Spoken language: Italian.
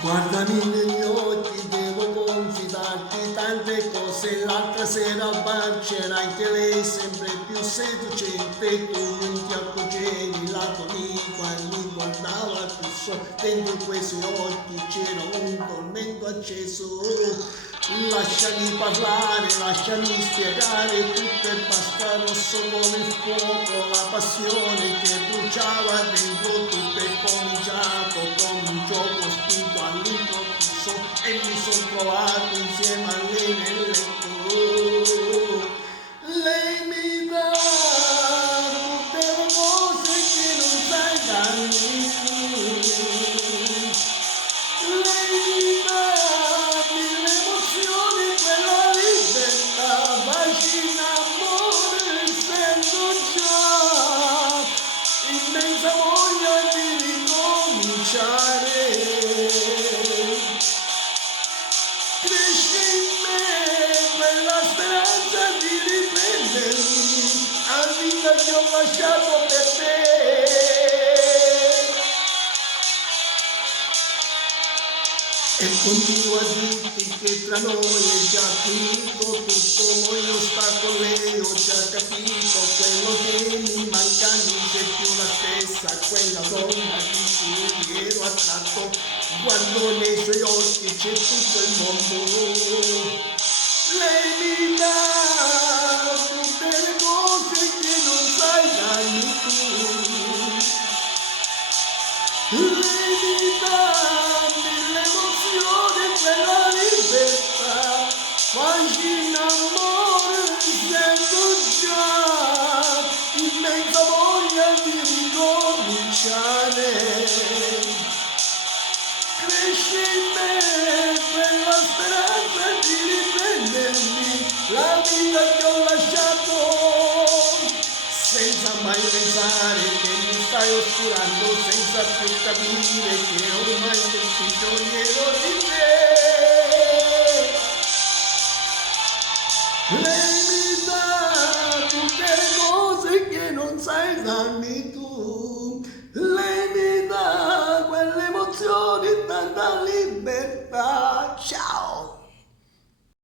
Guardami negli occhi, devo confidarti tante cose. L'altra sera al bar c'era anche lei, sempre più seducente. Tu non ti accorgevi, lato amico e mi guardava fisso. Dentro questi occhi c'era un tormento acceso. Lasciami parlare, lasciami spiegare, tutto è pasta rosso come il fuoco, la passione che bruciava dentro, tutto è cominciato come un gioco spinto all'improvviso e mi sono trovato insieme a lei nel letto. Lei mi dà tutte le cose che non sai darmi tu. Lei mi dà mille emozioni, quella libertà, bacina, amore, sento già immensa voglia di ricominciare. Cresce in me quella speranza di riprendermi a vita che ho lasciato per te. E continuo a dirti che tra noi è già finito tutto, voglio star con lei, ho già capito quello che mi manca, non c'è più la stessa, quella donna di cui ero attratto, guardo nei suoi occhi c'è tutto il mondo. Lei mi dà tutte le cose che non sai darmi tu. Lei mi dà mille emozioni, quella libertà, facina amore, sento già immensa voglia di ricominciare. Cresce in me quella speranza di riprendermi la vita che ho lasciato, senza mai pensare che mi stai oscurando, senza più capire che ormai tutti i giorni ero di te. Lei mi dà tutte le cose che non sai darmi tu. Lei mi dà quelle emozioni, tanta libertà. Ciao!